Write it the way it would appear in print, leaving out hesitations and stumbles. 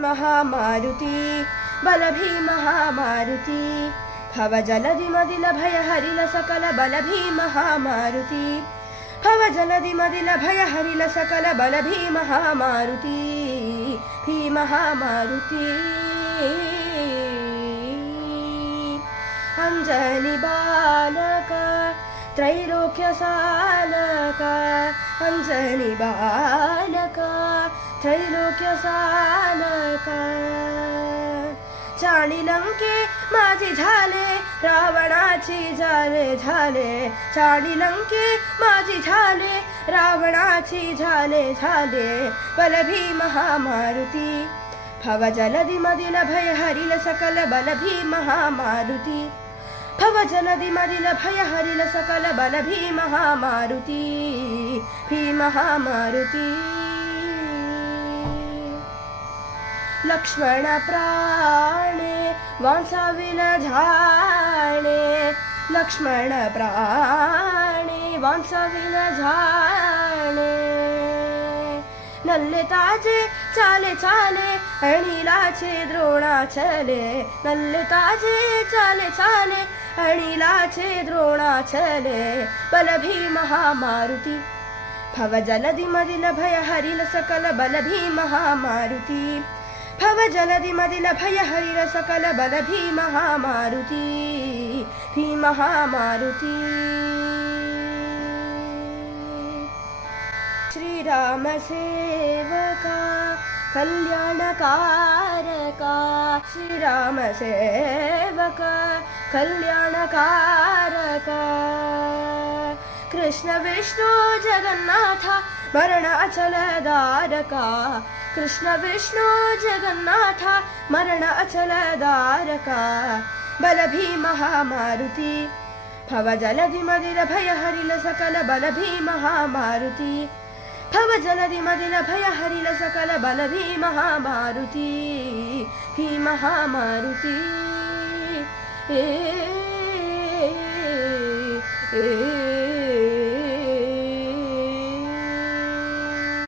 महामारुति बल महामारुति भव जलधि मदिल भय हरिल सकल बल महामारुति भव जलधि मदिल भय हरिल सकल बल महामारुति महामारुति अंजनी बालक त्रैलोक्य सालक अंजनी बालक त्रैलोक्य सालक चाणी लंके माझी झाले रावणाची झाले झाले चाणी लंके माझी झाले रावणाची झाले झाले बल महामारुति भव जलधि मदिल भय हरिल सकल बल महामारुति भव जलधि मदिल भय हरिल सकल बल महामारुति महामारुति लक्ष्मण प्राणे वांसाविल झाणे लक्ष्मण प्राणे वांसाविल झाणे नल्ले ताजे चाले चाले अणिलाचे द्रोणाचले नल्ले ताजे चाले चाले अणिलाचे द्रोणाचले बल महामारुति भव जलधि मदिल भय हरिल सकल बल महामारुति भव जलधि मदिल भय हरिल सकल बल महामारुति महामारुति श्री राम सेवका कल्याणकारका श्री राम सेवका कल्याणकारका कृष्ण विष्णु जगन्नाथ मरणाचल दारका कृष्ण विष्णु जगन्नाथ मरणाचल दारका बल महामारुति भव जलधि मदिल भय हरिल सकल बल महामारुति भव जलधि मदिल भय हरिल सकल बल महामारुति महामारुति